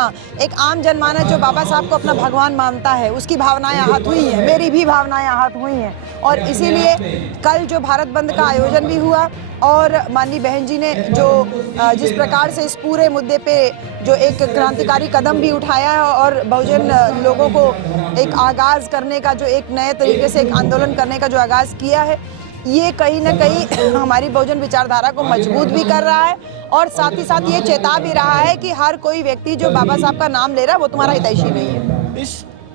हाँ, एक आम जनमानस जो बाबा साहब को अपना भगवान मानता है, उसकी भावनाएं आहत हुई हैं, मेरी भी भावनाएं आहत हुई हैं। और इसीलिए कल जो भारत बंद का आयोजन भी हुआ और माननीय बहन जी ने जो जिस प्रकार से इस पूरे मुद्दे पे जो एक क्रांतिकारी कदम भी उठाया है और बहुजन लोगों को एक आगाज़ करने का, जो एक नए तरीके से एक आंदोलन करने का जो आगाज़ किया है, ये कहीं ना कहीं हमारी बहुजन विचारधारा को मजबूत भी कर रहा है और साथ ही साथ ये चेता भी रहा है कि हर कोई व्यक्ति जो बाबा साहब का नाम ले रहा है वो तुम्हारा हितैषी नहीं है।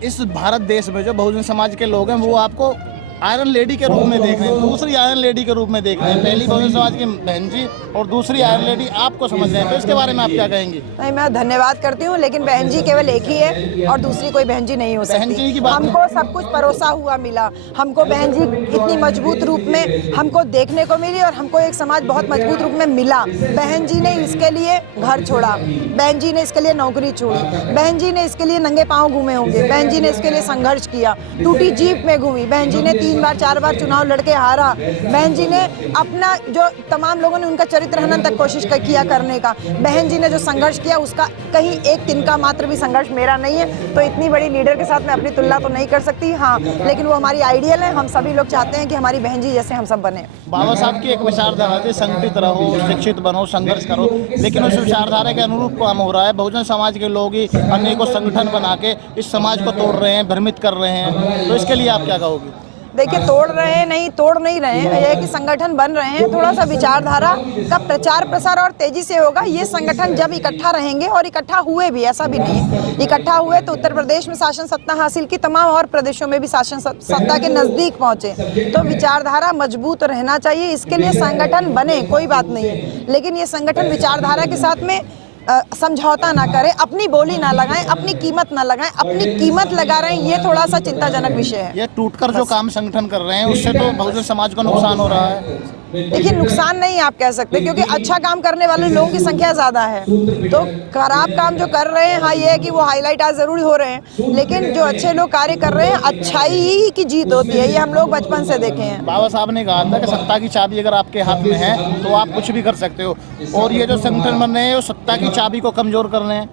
इस भारत देश में जो बहुजन समाज के लोग हैं वो आपको आयरन लेडी के रूप में देख रहे हैं, दूसरी आयरन लेडी के रूप में देख रहे हैं। पहली बहुजन समाज की बहन जी और दूसरी आयरन लेडी आपको समझ रहे हैं, तो इसके बारे में आप क्या कहेंगी? नहीं, मैं धन्यवाद करती हूँ, लेकिन बहन जी केवल एक ही है और दूसरी कोई बहन जी नहीं हो सकती। हमको सब कुछ परोसा हुआ मिला, हमको बहन जी इतनी मजबूत रूप में हमको देखने को मिली और हमको एक समाज बहुत मजबूत रूप में मिला। बहन जी ने इसके लिए घर छोड़ा, बहन जी ने इसके लिए नौकरी छोड़ी, बहन जी ने इसके लिए नंगे पाँव घूमे होंगे, बहन जी ने इसके लिए संघर्ष किया, टूटी जीप में घूमी, बहन जी ने 3 बार 4 बार चुनाव लड़के हारा, बहन जी ने अपना जो तमाम लोगों ने उनका चरित्र हनन तक कोशिश किया करने का, बहन जी ने जो संघर्ष किया उसका कहीं एक तिनका मात्र भी संघर्ष मेरा नहीं है। तो इतनी बड़ी लीडर के साथ मैं अपनी तुलना तो नहीं कर सकती, हाँ, लेकिन वो हमारी आइडियल है। हम सभी लोग चाहते हैं कि हमारी बहन जी जैसे हम सब बने। बाबा साहब की एक विचारधारा थी, संगठित रहो, शिक्षित बनो, संघर्ष करो, लेकिन उस विचारधारा के अनुरूप काम हो रहा है। बहुजन समाज के लोग ही अनेकों संगठन बना के इस समाज को तोड़ रहे हैं, भ्रमित कर रहे हैं, तो इसके लिए आप क्या कहोगे? देखिए, तोड़ रहे हैं नहीं, तोड़ नहीं रहे हैं, यह है कि संगठन बन रहे हैं। थोड़ा सा विचारधारा का प्रचार प्रसार और तेजी से होगा। ये संगठन जब इकट्ठा रहेंगे, और इकट्ठा हुए भी, ऐसा भी नहीं है, इकट्ठा हुए तो उत्तर प्रदेश में शासन सत्ता हासिल की, तमाम और प्रदेशों में भी शासन सत्ता के नजदीक पहुंचे। तो विचारधारा मजबूत रहना चाहिए, इसके लिए संगठन बने, कोई बात नहीं है, लेकिन ये संगठन विचारधारा के साथ में समझौता ना करें, अपनी बोली ना लगाएं, अपनी कीमत ना लगाएं, अपनी कीमत लगा रहे हैं, ये थोड़ा सा चिंताजनक विषय है। ये टूटकर जो काम संगठन कर रहे हैं उससे तो बहुजन समाज को नुकसान हो रहा है। देखिए, नुकसान नहीं आप कह सकते, क्योंकि अच्छा काम करने वाले लोगों की संख्या ज़्यादा है। तो खराब काम जो कर रहे हैं, हाँ, ये है कि वो हाईलाइट आज ज़रूर हो रहे हैं, लेकिन जो अच्छे लोग कार्य कर रहे हैं, अच्छाई ही की जीत होती है, ये हम लोग बचपन से देखे हैं। बाबा साहब ने कहा था कि सत्ता की चाबी अगर आपके हाथ में है तो आप कुछ भी कर सकते हो, और ये जो संगठन बन रहे हैं वो सत्ता की चाबी को कमजोर कर रहे हैं।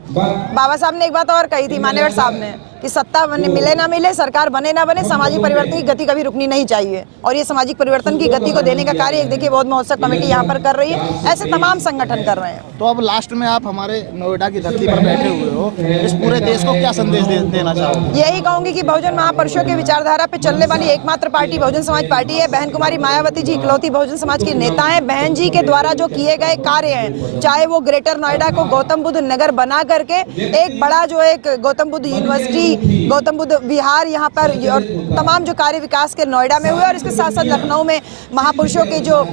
बाबा साहब ने एक बात और कही थी, मान्यवर साहब ने, कि सत्ता मिले ना मिले, सरकार बने ना बने, सामाजिक परिवर्तन की गति कभी रुकनी नहीं चाहिए। और ये सामाजिक परिवर्तन की गति को देने का कार्य एक देखिए बहुत महोत्सव कमेटी यहाँ पर कर रही है, ऐसे तमाम संगठन कर रहे हैं। तो अब लास्ट में आप हमारे नोएडा की धरती पर बैठे हुए हो, इस पूरे देश को क्या संदेश देना चाहोगे? यही कहूंगी कि बहुजन महापुरुषों की विचारधारा पे चलने वाली एकमात्र पार्टी बहुजन समाज पार्टी है। बहन कुमारी मायावती जी इकलौती बहुजन समाज की नेता हैं। बहन जी के द्वारा जो किए गए कार्य हैं, चाहे वो ग्रेटर नोएडा को गौतम बुद्ध नगर बना करके एक बड़ा जो एक गौतम बुद्ध यूनिवर्सिटी, गौतम बुद्ध विहार यहाँ पर, और तमाम जो कार्य विकास के नोएडा में हुए, और इसके साथ साथ लखनऊ में महापुरुषों के जो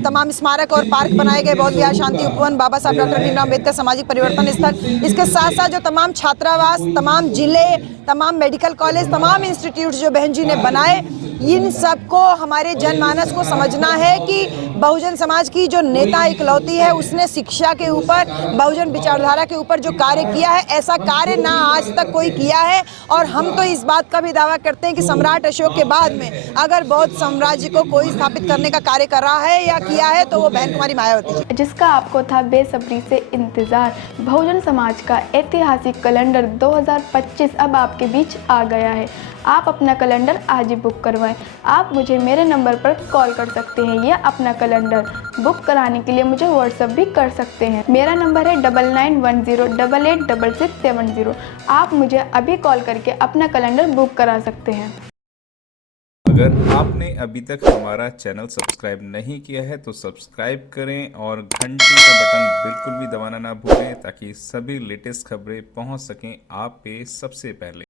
तमाम स्मारक और पार्क बनाए गए, बौद्ध विहार, शांति उपवन, बाबा साहब डॉक्टर भीमराव अम्बेडकर सामाजिक परिवर्तन स्थल, इसके साथ साथ जो तमाम छात्रावास, तमाम जिले, तमाम मेडिकल कॉलेज, तमाम इंस्टीट्यूट जो बहन जी ने बनाए, इन सबको हमारे जनमानस को समझना है कि बहुजन समाज की जो नेता इकलौती है, उसने शिक्षा के ऊपर, बहुजन विचारधारा के ऊपर जो कार्य किया है, ऐसा कार्य ना आज तक कोई किया है। और हम तो इस बात का भी दावा करते हैं कि सम्राट अशोक के बाद में अगर बौद्ध साम्राज्य को कोई स्थापित करने का कार्य कर रहा है या किया है तो वो बहन कुमारी मायावती जी, जिसका आपको था बेसब्री से इंतजार। बहुजन समाज का ऐतिहासिक कैलेंडर 2025 अब आपके बीच आ गया है। आप अपना कैलेंडर आज ही बुक करवाएं। आप मुझे मेरे नंबर पर कॉल कर सकते हैं या अपना कैलेंडर बुक कराने के लिए मुझे व्हाट्सएप भी कर सकते हैं। मेरा नंबर है 9910886670। आप मुझे अभी कॉल करके अपना कैलेंडर बुक करा सकते हैं। अगर आपने अभी तक हमारा चैनल सब्सक्राइब नहीं किया है तो सब्सक्राइब करें और घंटी का बटन बिल्कुल भी दबाना ना भूलें, ताकि सभी लेटेस्ट खबरें पहुंच सकें आप पे सबसे पहले।